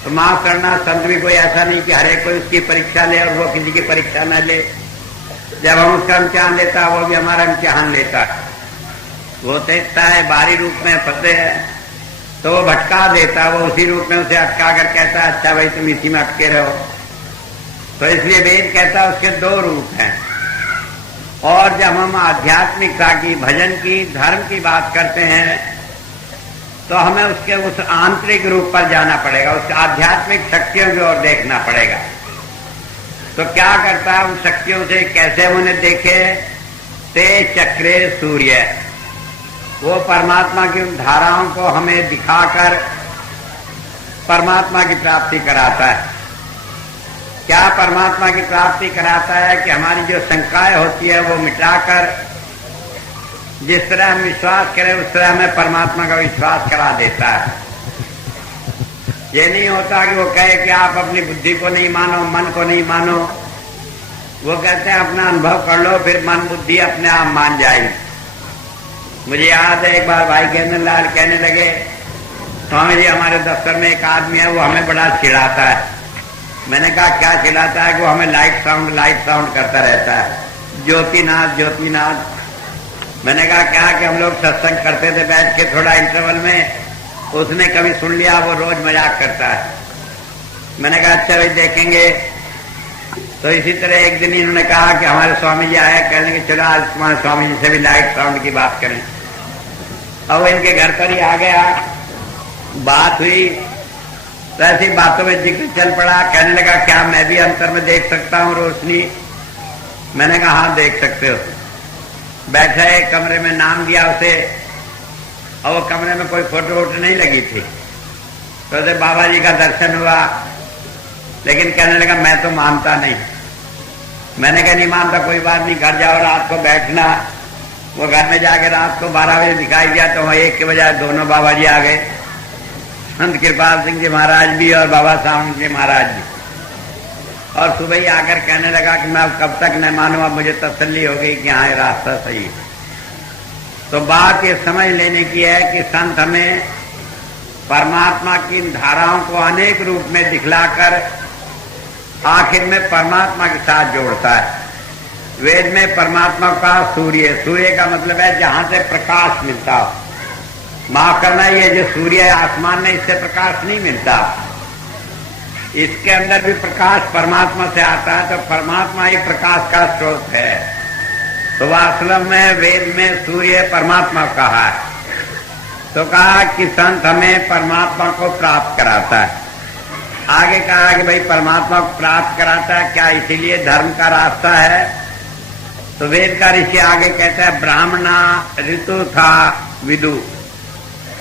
तो माफ करना, संत भी कोई ऐसा नहीं कि हरे कोई उसकी परीक्षा ले और वो किसी की परीक्षा न ले। जब हम उसका इम्तिहान लेता है वो भी हमारा इम्तिहान लेता है। वो देखता है बाहरी रूप में फंसे है तो वो भटका देता है, वो उसी रूप में उसे अटका कर कहता है अच्छा भाई तुम इसी में अटके रहो। तो इसलिए वेद कहता है उसके दो रूप हैं। और जब हम आध्यात्मिकता की, भजन की, धर्म की बात करते हैं तो हमें उसके उस आंतरिक रूप पर जाना पड़ेगा, उस आध्यात्मिक शक्तियों की ओर देखना पड़ेगा। तो क्या करता है, उन शक्तियों से कैसे उन्हें देखे, ते चक्रे सूर्य, वो परमात्मा की उन धाराओं को हमें दिखाकर परमात्मा की प्राप्ति कराता है। क्या परमात्मा की प्राप्ति कराता है कि हमारी जो शंकाएं होती है वो मिटाकर जिस तरह हम विश्वास करें उस तरह हमें परमात्मा का विश्वास करा देता है। ये नहीं होता कि वो कहे कि आप अपनी बुद्धि को नहीं मानो, मन को नहीं मानो। वो कहते हैं अपना अनुभव कर लो, फिर मन बुद्धि अपने आप मान जाएगी। मुझे याद है एक बार भाई केंद्रलाल कहने लगे स्वामी जी हमारे दफ्तर में एक आदमी है वो हमें बड़ा चिढ़ाता है। मैंने कहा क्या चिढ़ाता है? कि वो हमें लाइट साउंड करता रहता है, ज्योतिनाथ। मैंने कहा क्या कि हम लोग सत्संग करते थे बैठ के थोड़ा इंटरवल में, उसने कभी सुन लिया, वो रोज मजाक करता है। मैंने कहा अच्छा भाई देखेंगे। तो इसी तरह एक दिन इन्होंने कहा कि हमारे स्वामी जी आए, कहने के चलो आज तुम्हारे स्वामी जी से भी लाइट साउंड की बात करें। अब इनके घर पर ही आ गया, बात हुई तो ऐसी बातों में जिक्र चल पड़ा। कहने लगा क्या मैं भी अंतर में देख सकता हूं रोशनी? मैंने कहा हाँ देख सकते हो। बैठा एक कमरे में, नाम दिया उसे, और वो कमरे में कोई फोटो वोटो नहीं लगी थी। तो उसे बाबा जी का दर्शन हुआ, लेकिन कहने लगा मैं तो मानता नहीं। मैंने कहा नहीं मानता कोई बात नहीं, घर जाओ रात को बैठना। वो घर में जाके रात को 12 बजे दिखाई दिया तो वहां एक के बजाय दोनों बाबा जी आ गए, संत कृपाल सिंह जी महाराज भी और बाबा सावंत जी महाराज जी। और सुबह ही आकर कहने लगा कि मैं अब कब तक न मानूं, अब मुझे तसल्ली हो गई कि हाँ ये रास्ता सही है। तो बात ये समझ लेने की है कि संत हमें परमात्मा की धाराओं को अनेक रूप में दिखलाकर आखिर में परमात्मा के साथ जोड़ता है। वेद में परमात्मा का सूर्य का मतलब है जहां से प्रकाश मिलता हो। माफ करना, ये जो सूर्य है आसमान में, इससे प्रकाश नहीं मिलता, इसके अंदर भी प्रकाश परमात्मा से आता है। तो परमात्मा ही प्रकाश का स्रोत है। तो वास्तव में वेद में सूर्य परमात्मा कहा है। तो कहा कि संत हमें परमात्मा को प्राप्त कराता है। आगे कहा कि भाई परमात्मा को प्राप्त कराता है क्या? इसीलिए धर्म का रास्ता है। तो वेद का ऋषि आगे कहता है ब्राह्मणा ऋतु था विदु।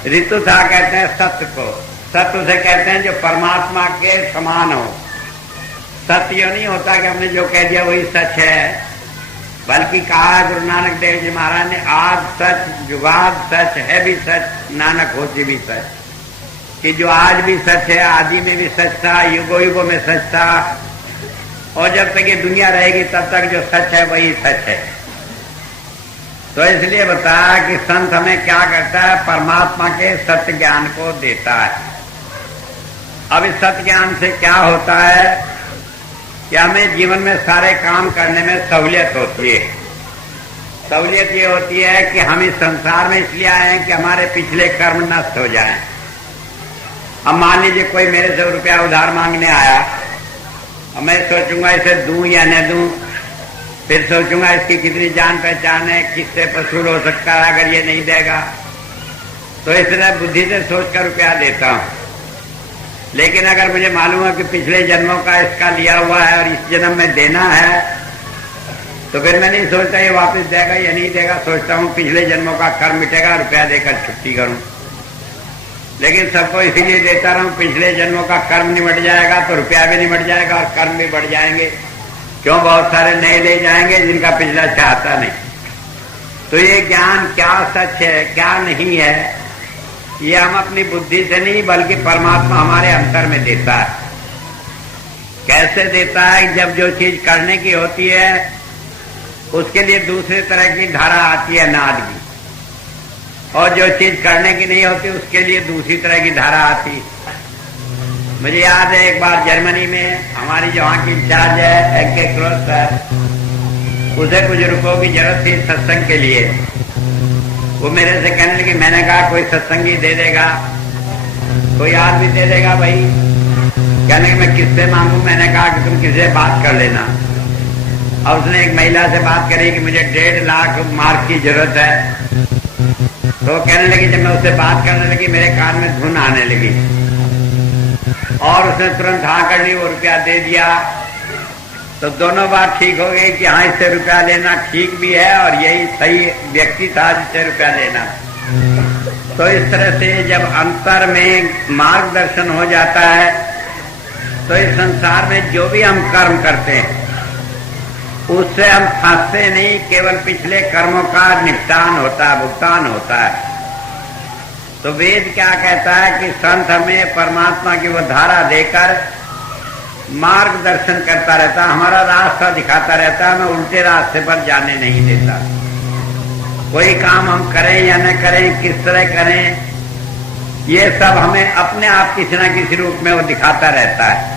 ऋतु था कहते हैं सत्य को, सत्य उसे कहते हैं जो परमात्मा के समान हो। सत्य नहीं होता कि हमने जो कह दिया वही सच है। बल्कि कहा गुरु नानक देव जी महाराज ने, आज सच जुगाद सच है भी सच, नानक होती भी सच, कि जो आज भी सच है, आदि में भी सच था, युगो युगों में सच था, और जब तक ये दुनिया रहेगी तब तक जो सच है वही सच है। तो इसलिए बताया कि संत हमें क्या करता है, परमात्मा के सत्य ज्ञान को देता है। अब इस सत्य ज्ञान से क्या होता है कि हमें जीवन में सारे काम करने में सहूलियत होती है। सहूलियत ये होती है कि हम इस संसार में इसलिए आए हैं कि हमारे पिछले कर्म नष्ट हो जाएं। अब मान लीजिए कोई मेरे से रुपया उधार मांगने आया, और मैं सोचूंगा इसे दूं या न दूं, फिर सोचूंगा इसकी कितनी जान पहचान है, किससे वसूल हो सकता है अगर ये नहीं देगा, तो इसलिए बुद्धि से सोचकर रुपया देता हूं। लेकिन अगर मुझे मालूम है कि पिछले जन्मों का इसका लिया हुआ है और इस जन्म में देना है, तो फिर मैं नहीं सोचता ये वापस देगा या नहीं देगा, सोचता हूं पिछले जन्मों का कर्म मिटेगा, रुपया देकर छुट्टी करूं। लेकिन सबको इसीलिए देता रहूं, पिछले जन्मों का कर्म निमट जाएगा तो रुपया भी निमट जाएगा और कर्म भी बढ़ जाएंगे। क्यों, बहुत सारे नए ले जाएंगे जिनका पिछला चाहता नहीं। तो ये ज्ञान क्या सच है क्या नहीं है, ये हम अपनी बुद्धि से नहीं बल्कि परमात्मा हमारे अंतर में देता है। कैसे देता है, जब जो चीज करने की होती है उसके लिए दूसरे तरह की धारा आती है नाद की, और जो चीज करने की नहीं होती उसके लिए दूसरी तरह की धारा आती। मुझे याद है एक बार जर्मनी में हमारी जो वहां की इंचार्ज है एके क्रोस सर, उसे कुछ रुपयों की जरूरत थी सत्संग के लिए। वो मेरे से कहने लगी, मैंने कहा कोई सत्संगी दे देगा, कोई आदमी दे देगा भाई। कहने कि मैं किससे मांगू, मैंने कहा कि तुम किसी से बात कर लेना। और उसने एक महिला से बात करी कि मुझे 1.5 लाख मार्क की जरूरत है। तो कहने लगी, जब मैं उससे बात करने लगी मेरे कान में धुन आने लगी, और उसने तुरंत हाँ कर ली, वो रुपया दे दिया। तो दोनों बात ठीक हो गई कि हाँ इससे रुपया लेना ठीक भी है और यही सही व्यक्ति था जिससे रुपया लेना। तो इस तरह से जब अंतर में मार्गदर्शन हो जाता है तो इस संसार में जो भी हम कर्म करते हैं उससे हम फंसते नहीं, केवल पिछले कर्मों का निपटान होता है, भुगतान होता है। तो वेद क्या कहता है कि संत हमें परमात्मा की वो धारा देकर मार्गदर्शन करता रहता, हमारा रास्ता दिखाता रहता, हमें उल्टे रास्ते पर जाने नहीं देता। कोई काम हम करें या न करें, किस तरह करें, ये सब हमें अपने आप किसी न किसी रूप में वो दिखाता रहता है।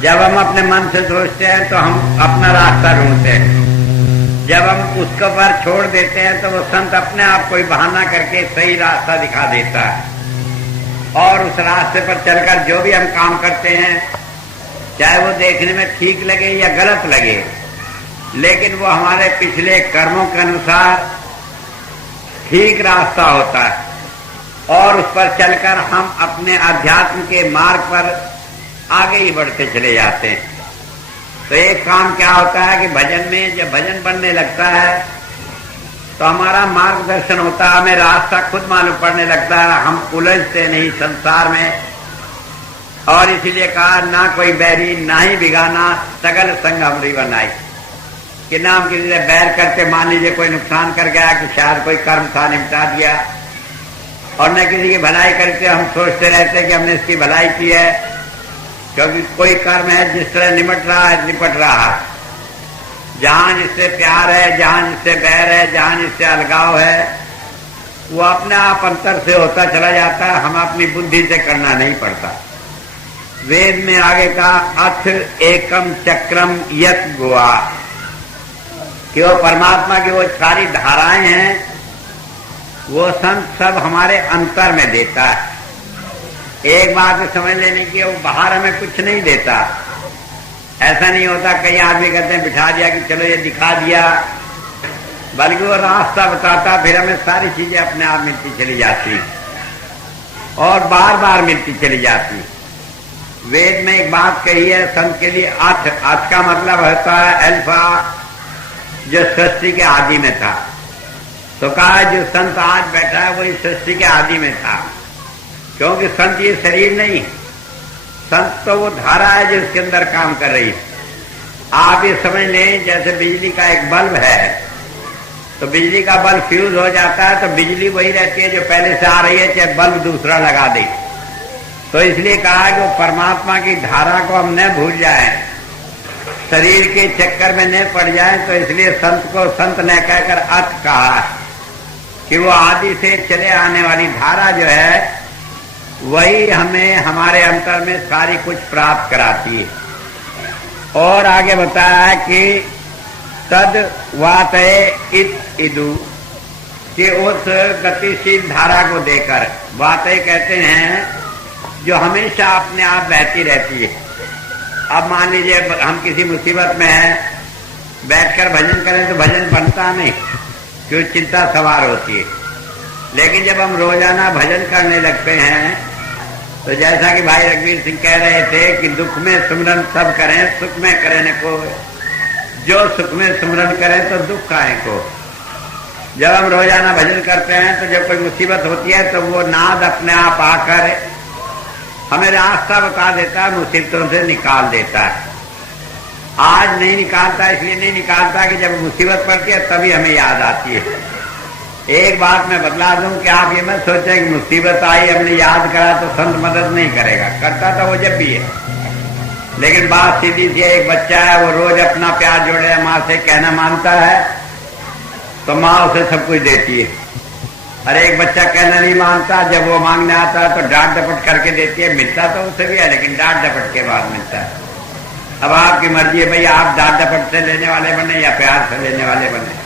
जब हम अपने मन से सोचते हैं तो हम अपना रास्ता ढूंढते हैं, जब हम उसको पर छोड़ देते हैं तो वो संत अपने आप कोई बहाना करके सही रास्ता दिखा देता है, और उस रास्ते पर चलकर जो भी हम काम करते हैं, चाहे वो देखने में ठीक लगे या गलत लगे, लेकिन वो हमारे पिछले कर्मों के अनुसार ठीक रास्ता होता है, और उस पर चलकर हम अपने अध्यात्म के मार्ग पर आगे ही बढ़ते चले जाते हैं। तो एक काम क्या होता है कि भजन में जब भजन बनने लगता है तो हमारा मार्गदर्शन होता है, हमें रास्ता खुद मालूम पड़ने लगता है, हम उलझते नहीं संसार में। और इसीलिए कहा, ना कोई बैरी ना ही बिगाना, सगल संग हमरी बनाई, कि ना हम किसी से बैर करके मान लीजिए कोई नुकसान कर गया कि शायद कोई कर्म था निपटा दिया, और न किसी की भलाई करके हम सोचते रहते कि हमने इसकी भलाई की है, क्योंकि कोई कर्म है जिस तरह निपट रहा है निपट रहा है। जहां जिससे प्यार है, जहां जिससे बैर है, जहां जिससे अलगाव है, वो अपने आप अंतर से होता चला जाता है, हमें अपनी बुद्धि से करना नहीं पड़ता। वेद में आगे कहा, अथ एकम चक्रम यत गुआ, कि वो परमात्मा की वो सारी धाराएं हैं वो संत सब हमारे अंतर में देता है। एक बात तो समझ लेने की, वो बाहर हमें कुछ नहीं देता। ऐसा नहीं होता, कई आदमी कहते हैं बिठा दिया कि चलो ये दिखा दिया, बल्कि वो रास्ता बताता, फिर हमें सारी चीजें अपने आप मिलती चली जाती और बार बार मिलती चली जाती। वेद में एक बात कही है संत के लिए, अथ का मतलब होता है अल्फा, जो सृष्टि के आदि में था। तो कहा जो संत आज बैठा है वही सृष्टि के आदि में था, क्योंकि संत ये शरीर नहीं, संत तो वो धारा है जो उसके अंदर काम कर रही है। आप ये समझ लें जैसे बिजली का एक बल्ब है, तो बिजली का बल्ब फ्यूज हो जाता है तो बिजली वही रहती है जो पहले से आ रही है, चाहे बल्ब दूसरा लगा दे। तो इसलिए कहा कि वो परमात्मा की धारा को हम न भूल जाएं, शरीर के चक्कर में न पड़ जाएं। तो इसलिए संत को संत न कहकर अत कहा कि वो आदि से चले आने वाली धारा जो है वही हमें हमारे अंतर में सारी कुछ प्राप्त कराती है। और आगे बताया है कि तद वातये इत इदु, कि उस गतिशील धारा को देकर, वातये कहते हैं जो हमेशा अपने आप बहती रहती है। अब मान लीजिए हम किसी मुसीबत में हैं, बैठकर भजन करें तो भजन बनता नहीं, क्योंकि चिंता सवार होती है। लेकिन जब हम रोजाना भजन करने लगते हैं तो जैसा कि भाई रघुवीर सिंह कह रहे थे कि दुख में सुमरन सब करें, सुख में करें न को, जो सुख में सुमरन करें तो दुख काहे को। जब हम रोजाना भजन करते हैं तो जब कोई मुसीबत होती है तो वो नाद अपने आप आकर हमें रास्ता बता देता है, मुसीबतों से निकाल देता है। आज नहीं निकालता, इसलिए नहीं निकालता कि जब मुसीबत पड़ती है तभी हमें याद आती है। एक बात मैं बतला दूं कि आप ये मत सोचें कि मुसीबत आई हमने याद करा तो संत मदद नहीं करेगा, करता था वो जब भी है। लेकिन बात सीधी सी है, एक बच्चा है वो रोज अपना प्यार जोड़े माँ से कहना मानता है तो माँ उसे सब कुछ देती है। अरे एक बच्चा कहना नहीं मानता, जब वो मांगने आता है तो डांट डपट करके देती है। मिलता तो उसे भी है लेकिन डांट डपट के बाद मिलता है। अब आपकी मर्जी है भाई, आप डांट डपट से लेने वाले बने या प्यार से लेने वाले बने।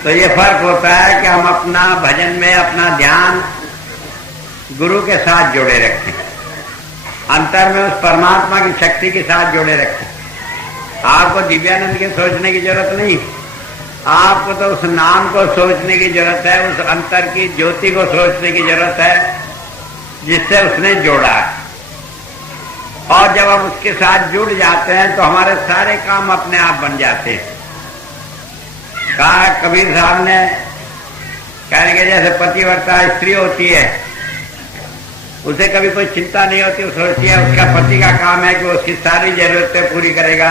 तो ये फर्क होता है कि हम अपना भजन में अपना ध्यान गुरु के साथ जोड़े रखें, अंतर में उस परमात्मा की शक्ति के साथ जोड़े रखें। आपको दिव्यानंद के सोचने की जरूरत नहीं, आपको तो उस नाम को सोचने की जरूरत है, उस अंतर की ज्योति को सोचने की जरूरत है जिससे उसने जोड़ा है। और जब हम उसके साथ जुड़ जाते हैं तो हमारे सारे काम अपने आप बन जाते हैं। कहा कबीर साहब ने, कहने के जैसे पतिव्रता स्त्री होती है उसे कभी कोई चिंता नहीं होती, वो सोचती है उसका पति का काम है कि वो उसकी सारी जरूरतें पूरी करेगा।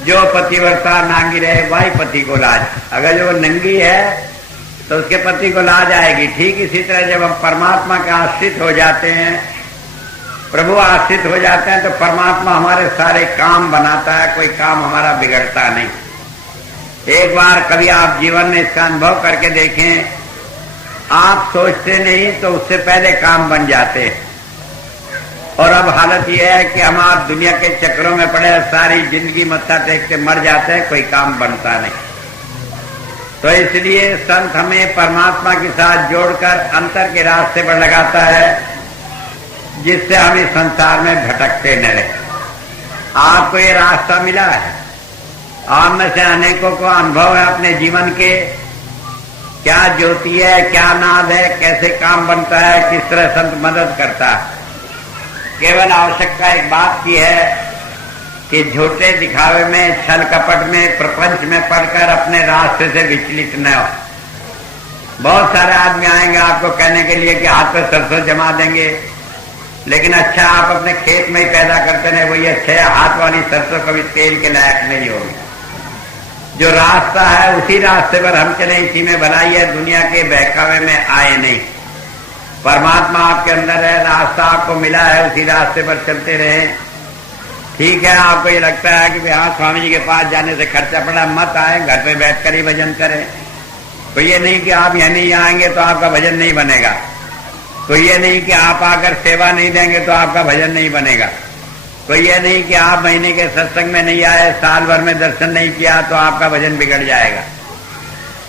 जो पतिव्रता नांगी रहे वही पति को लाज, अगर जो नंगी है तो उसके पति को लाज आएगी। ठीक इसी तरह जब हम परमात्मा के आश्रित हो जाते हैं, प्रभु आश्रित हो जाते हैं, तो परमात्मा हमारे सारे काम बनाता है, कोई काम हमारा बिगड़ता नहीं। एक बार कभी आप जीवन में इसका अनुभव करके देखें, आप सोचते नहीं तो उससे पहले काम बन जाते हैं। और अब हालत यह है कि हम आप दुनिया के चक्रों में पड़े, सारी जिंदगी मत्था टेकते मर जाते हैं, कोई काम बनता नहीं। तो इसलिए संत हमें परमात्मा के साथ जोड़कर अंतर के रास्ते पर लगाता है, जिससे हम इस संसार में भटकते न रहे। आपको ये रास्ता मिला है, आप में से अनेकों को अनुभव है अपने जीवन के, क्या ज्योति है, क्या नाद है, कैसे काम बनता है, किस तरह संत मदद करता है। केवल आवश्यकता एक बात की है कि झूठे दिखावे में, छल कपट में, प्रपंच में पड़कर अपने रास्ते से विचलित न हो। बहुत सारे आदमी आएंगे आपको कहने के लिए कि हाथ पे सरसों जमा देंगे, लेकिन अच्छा आप अपने खेत में ही पैदा करते रहे, वही अच्छे हाथ वाली सरसों कभी तेल के लायक नहीं होगी। जो रास्ता है उसी रास्ते पर हम चले, इसी में भलाई है, दुनिया के बहकावे में आए नहीं। परमात्मा आपके अंदर है, रास्ता आपको मिला है, उसी रास्ते पर चलते रहे। ठीक है, आपको ये लगता है कि हाँ स्वामी जी के पास जाने से खर्चा पड़ा, मत आए, घर पे बैठकर ही भजन करें। तो ये नहीं कि आप यहाँ नहीं आएंगे तो आपका भजन नहीं बनेगा, तो ये नहीं कि आप आकर सेवा नहीं देंगे तो आपका भजन नहीं बनेगा, तो ये नहीं कि आप महीने के सत्संग में नहीं आए, साल भर में दर्शन नहीं किया तो आपका भजन बिगड़ जाएगा।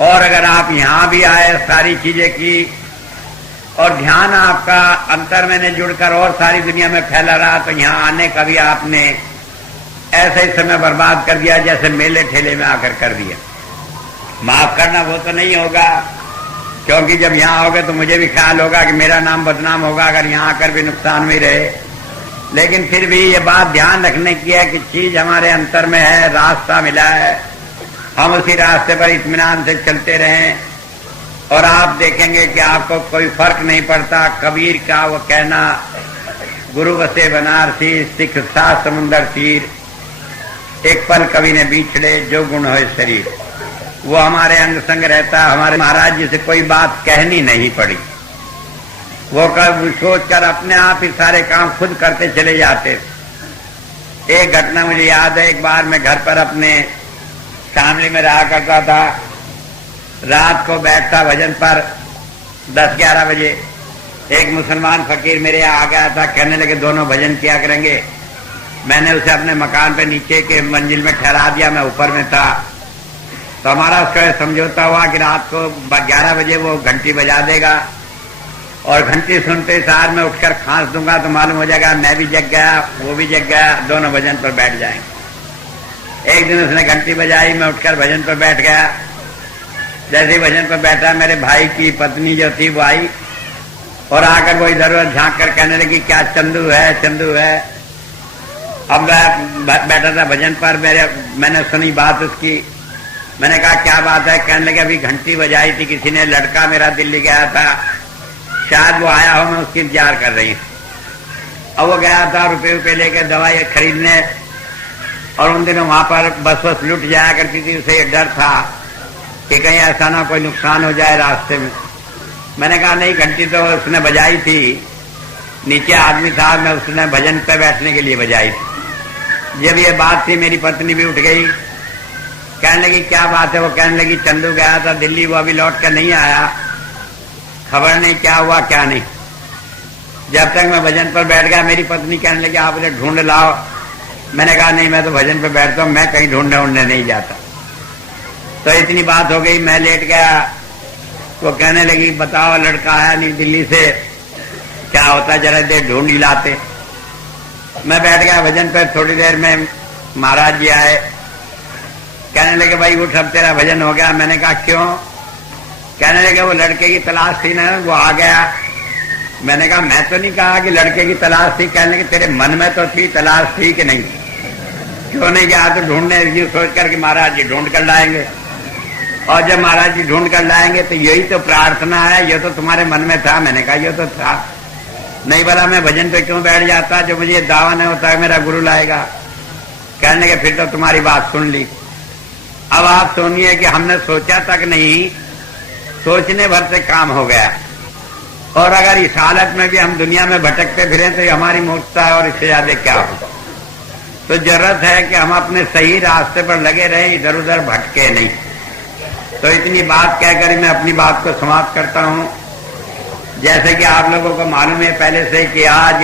और अगर आप यहाँ भी आए, सारी चीजें की और ध्यान आपका अंतर में जुड़कर और सारी दुनिया में फैला रहा, तो यहाँ आने का भी आपने ऐसे ही समय बर्बाद कर दिया जैसे मेले ठेले में आकर कर दिया। माफ करना वो तो नहीं होगा, क्योंकि जब यहाँ आओगे तो मुझे भी ख्याल होगा कि मेरा नाम बदनाम होगा अगर यहाँ आकर भी नुकसान में रहे। लेकिन फिर भी ये बात ध्यान रखने की है कि चीज हमारे अंतर में है, रास्ता मिला है, हम उसी रास्ते पर इत्मीनान से चलते रहें और आप देखेंगे कि आपको कोई फर्क नहीं पड़ता। कबीर का वो कहना, गुरु बसे बनारसी, सिख सा समुंदर तीर, एक पल कभी ने बिछड़े जो गुण हो शरीर, वो हमारे अंग संग रहता। हमारे महाराज जी से कोई बात कहनी नहीं पड़ी, वो कब सोचकर अपने आप ही सारे काम खुद करते चले जाते। एक घटना मुझे याद है, एक बार मैं घर पर अपने शामली में रहा करता था, रात को बैठता भजन पर 10-11 बजे। एक मुसलमान फकीर मेरे यहाँ आ गया था, कहने लगे दोनों भजन किया करेंगे। मैंने उसे अपने मकान पे नीचे के मंजिल में ठहरा दिया, मैं ऊपर में था। तो हमारा उसका समझौता हुआ कि रात को 11 बजे वो घंटी बजा देगा और घंटी सुनते सार में उठकर खांस दूंगा तो मालूम हो जाएगा मैं भी जग गया, वो भी जग गया, दोनों भजन पर बैठ जाएंगे। एक दिन उसने घंटी बजाई, मैं उठकर भजन पर बैठ गया। जैसे ही भजन पर बैठा, मेरे भाई की पत्नी जो थी वो आई और आकर वो इधर उधर झांक कर कहने लगी क्या चंदू है, चंदू है। अब मैं बैठा था भजन पर, मैंने सुनी बात उसकी। मैंने कहा क्या बात है? कहने लगे अभी घंटी बजाई थी किसी ने, लड़का मेरा दिल्ली गया था, शायद वो आया हो, मैं उसकी इंतजार कर रही हूं। अब वो गया था रुपये लेकर दवाई खरीदने, और उन दिनों वहां पर बस लुट जाया करती थी, उसे डर था कि कहीं ऐसा ना कोई नुकसान हो जाए रास्ते में। मैंने कहा नहीं, घंटी तो उसने बजाई थी, नीचे आदमी था, मैं उसने भजन पे बैठने के लिए बजाई थी। जब ये बात थी मेरी पत्नी भी उठ गई, कहने लगी क्या बात है? वो कहने लगी चंदू गया था दिल्ली, वो अभी लौट कर नहीं आया, खबर नहीं क्या हुआ क्या नहीं। जब तक मैं भजन पर बैठ गया, मेरी पत्नी कहने लगी आप उसे ढूंढ लाओ। मैंने कहा नहीं, मैं तो भजन पर बैठता हूं, मैं कहीं ढूंढने नहीं जाता। तो इतनी बात हो गई, मैं लेट गया। वो कहने लगी बताओ लड़का आया नहीं दिल्ली से, क्या होता जरा देर ढूंढ ही लाते। मैं बैठ गया भजन पर, थोड़ी देर में महाराज जी आए, कहने लगे भाई उठ अब तेरा भजन हो गया। मैंने कहा क्यों? कहने लगे वो लड़के की तलाश थी ना, वो आ गया। मैंने कहा मैं तो नहीं कहा कि लड़के की तलाश थी। कहने लगे तेरे मन में तो थी, तलाश थी कि नहीं? क्यों नहीं गया? तो ढूंढने यूं सोच कर कि महाराज जी ढूंढ कर लाएंगे, और जब महाराज जी ढूंढ कर लाएंगे तो यही तो प्रार्थना है, ये तो तुम्हारे मन में था। मैंने कहा ये तो था, नहीं बोला मैं भजन पे क्यों बैठ जाता, जो मुझे दावा नहीं होता है मेरा गुरु लाएगा। कहने लगे फिर तो तुम्हारी बात सुन ली। अब आप सुनिए कि हमने सोचा तक नहीं, सोचने भर से काम हो गया। और अगर इस हालत में भी हम दुनिया में भटकते फिरे तो ये हमारी मूर्खता है, और इससे ज्यादा क्या होगा। तो जरूरत है कि हम अपने सही रास्ते पर लगे रहें, इधर उधर भटके नहीं। तो इतनी बात कहकर मैं अपनी बात को समाप्त करता हूं। जैसे कि आप लोगों को मालूम है पहले से कि आज